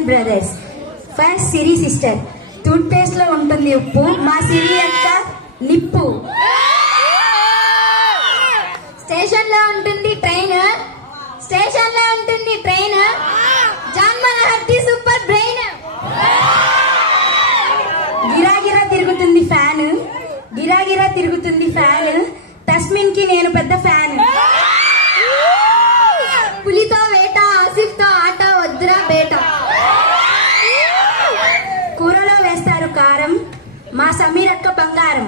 Srivan brothers. First Siri sister. Toothpaste lo untundi uppu. Ma Siri akka nippu. Station lo untundi train. Station lo untundi train. John Manahatti super brain. Gira gira tirugutundi fan. Gira gira tirugutundi fan. Tasmin ki nenu pedda fan. పులితో వేట ఆసిఫ్తో ఆట వద్దురా బేట. కూరలో వేస్తారు కారం మా సమీరక్క బంగారం.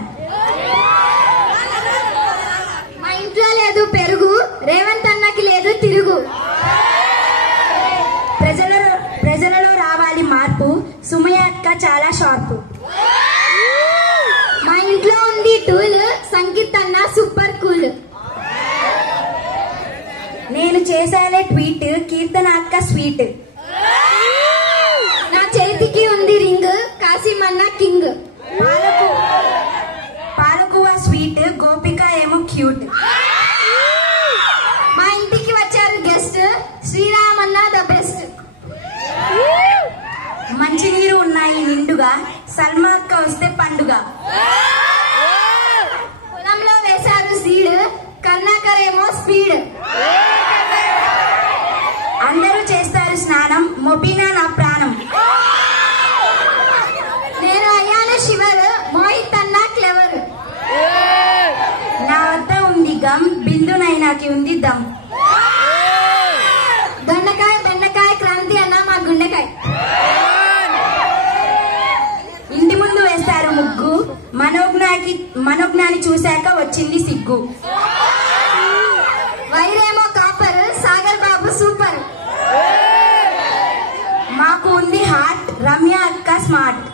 మా ఇంట్లో లేదు పెరుగు రేవంత్ అన్నకి లేదు తిరుగు. ప్రజలలో రావాలి మార్పు సుమయ అక్క చాలా షార్పు. మా ఇంట్లో ఉంది టూల్ సంగీత్ అన్న సూపర్ కూల్. నేను చేశాలే ట్వీట్ కీర్తన అక్క స్వీట్. నా చేతికి ఉంది రింగ్ కాసిమన్న కింగ్. పాలకువ స్వీట్ గోపిక ఏమో క్యూట్. మా ఇంటికి వచ్చారు గెస్ట్ శ్రీరామన్న ద బెస్ట్. మంచినీరు ఉన్నాయి నిండుగా సల్మా అక్క వస్తే పండుగ. పొలంలో వేశారు సీడ్ కన్నాకర్ ఏమో స్పీడ్. అందరూ చేస్తారు స్నానం మొబీనా నా ప్రాణం. నేను అయ్యాను శివర్ మోహిత్ అన్న క్లెవర్. నా వద్ద ఉంది గమ్ బిందు నైనాకి ఉంది దమ్. దొండకాయ బెండకాయ క్రాంతి అన్న మా గుండెకాయ. ఇంటి ముందు వేస్తారు ముగ్గు మనోజ్ఞాని చూశాక వచ్చింది సిగ్గు. వైరేమో కాపర్ సాగర్ బాబు సూపర్. మాకు ఉంది హార్ట్ రమ్య అక్క స్మార్ట్.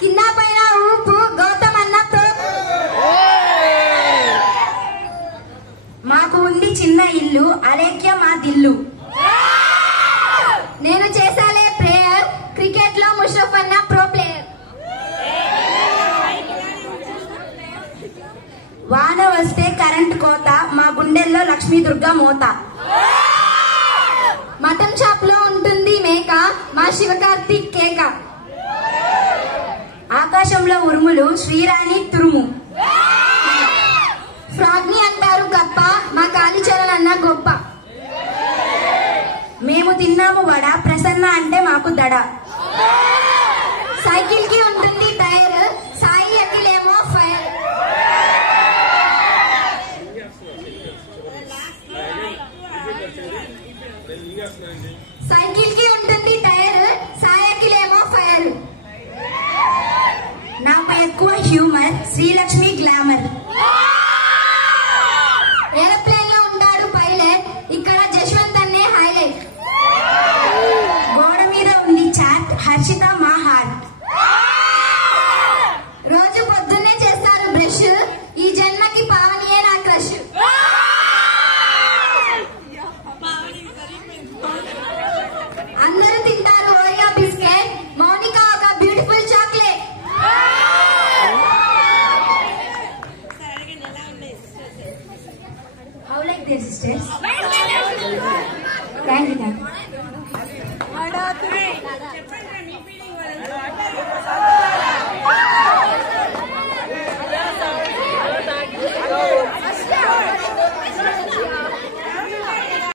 కింద పైన ఊపు గౌతమ్ అన్న తోపు. మాకు ఉంది చిన్న ఇల్లు అలేఖ్య మా దిల్లు. నేను చేసాలే ప్రేయర్ క్రికెట్ లో ముషరఫ్ అన్న ప్రో ప్లేయర్. వాన వస్తే కరెంట్ కోత మా గుండెల్లో లక్ష్మీ దుర్గా మోత. మటన్ షాప్ లో ఉంటుంది మేక మా శివకార్తిక్ కేక. ఆకాశంలో ఉరుములు శ్రీరాణి తురుము. ఫ్రాగ్ని అంటారు గప్ప మా కాళీచరణ్ అన్న గొప్ప. మేము తిన్నాము వడ ప్రసన్న అంటే మాకు దడ. సైకిల్ కి ఉంటుంది టైర్ సాయి అఖిలేమో ఫైర్. సైకిల్ కి ఉంటుంది టైర్ సాయకిలేమో ఫైర్. నాకు ఎక్కువ హ్యూమర్ శ్రీలక్ష్మి గ్లామర్. ఏరోప్లేన్ లో ఉంటాడు పైలట్ ఇక్కడ జశ్వంత్ అన్నే హైలైట్. గోడ మీద ఉంది చాట్ హర్షిత మా హార్ట్. రోజు పొద్దున్నే చేస్తారు బ్రష్ ఈ జన్మకి పావనియే నా క్రష్. అందరూ తింటారు ఓరియో బిస్కెట్ మౌనిక ఒక beautiful chocolate. How like their sisters? Thank you.